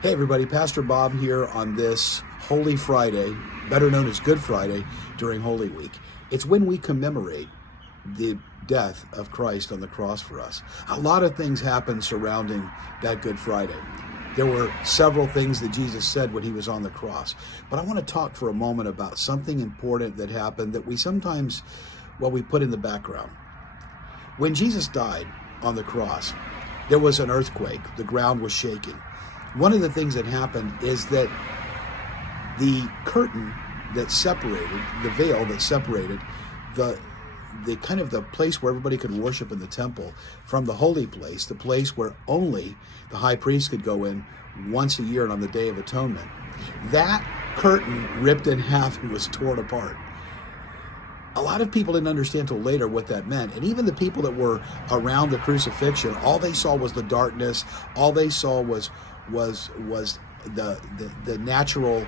Hey everybody, Pastor Bob here on this Holy Friday, better known as Good Friday, during Holy Week. It's when we commemorate the death of Christ on the cross for us. A lot of things happened surrounding that Good Friday. There were several things that Jesus said when he was on the cross. But I want to talk for a moment about something important that happened that we sometimes, we put in the background. When Jesus died on the cross, there was an earthquake. The ground was shaking. One of the things that happened is that the curtain that separated, the veil that separated the kind of the place where everybody could worship in the temple from the holy place, the place where only the high priest could go in once a year and on the Day of Atonement, that curtain ripped in half and was torn apart. A lot of people didn't understand till later what that meant. And even the people that were around the crucifixion, all they saw was the darkness. All they saw was the natural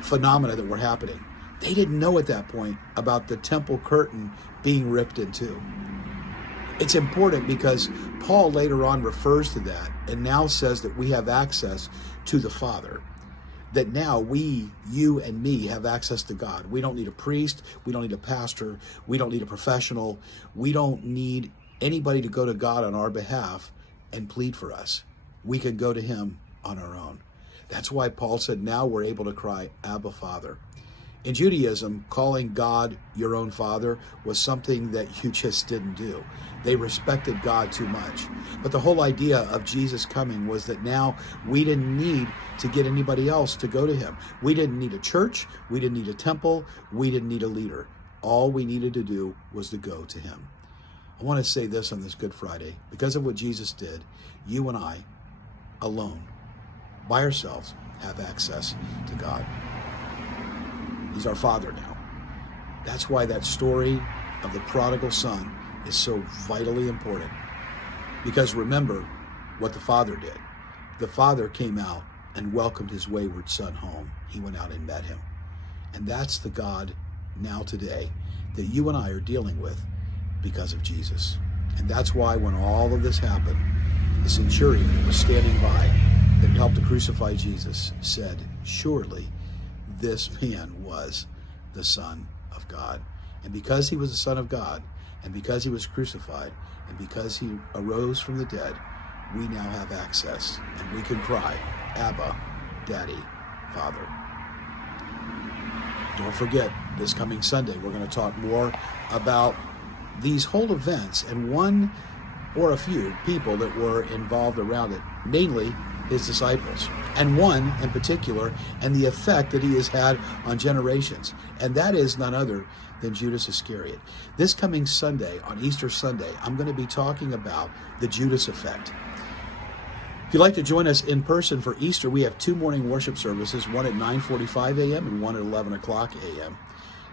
phenomena that were happening. They didn't know at that point about the temple curtain being ripped in two. It's important because Paul later on refers to that and now says that we have access to the Father. That now we, you and me, have access to God. We don't need a priest. We don't need a pastor. We don't need a professional. We don't need anybody to go to God on our behalf and plead for us. We can go to him on our own. That's why Paul said now we're able to cry, Abba, Father. In Judaism, calling God your own Father was something that you just didn't do. They respected God too much. But the whole idea of Jesus coming was that now we didn't need to get anybody else to go to him. We didn't need a church. We didn't need a temple. We didn't need a leader. All we needed to do was to go to him. I want to say this on this Good Friday. Because of what Jesus did, you and I, alone, by ourselves, have access to God. He's our Father now. That's why that story of the prodigal son is so vitally important. Because remember what the Father did. The Father came out and welcomed his wayward son home. He went out and met him. And that's the God now today that you and I are dealing with because of Jesus. And that's why when all of this happened, the centurion who was standing by that helped to crucify Jesus said, surely this man was the Son of God. And because he was the Son of God, and because he was crucified, and because he arose from the dead, we now have access, and we can cry, Abba, Daddy, Father. Don't forget, this coming Sunday, we're going to talk more about these whole events and one or a few people that were involved around it, namely his disciples, and one in particular, and the effect that he has had on generations. And that is none other than Judas Iscariot. This coming Sunday, on Easter Sunday, I'm going to be talking about the Judas effect. If you'd like to join us in person for Easter, we have two morning worship services, one at 9:45 a.m. and one at 11 o'clock a.m.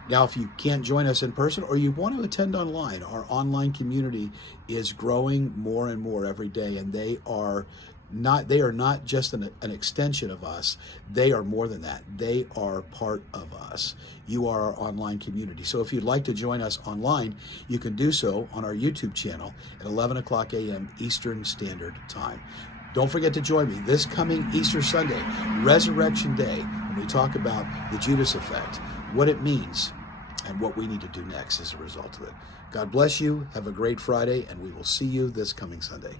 Now, if you can't join us in person or you want to attend online, our online community is growing more and more every day, and they are not just an extension of us. They are more than that. They are part of us. You are our online community. So if you'd like to join us online, you can do so on our YouTube channel at 11 o'clock a.m. Eastern Standard Time. Don't forget to join me this coming Easter Sunday, Resurrection Day, when we talk about the Judas effect, what it means, and what we need to do next as a result of it. God bless you. Have a great Friday, and we will see you this coming Sunday.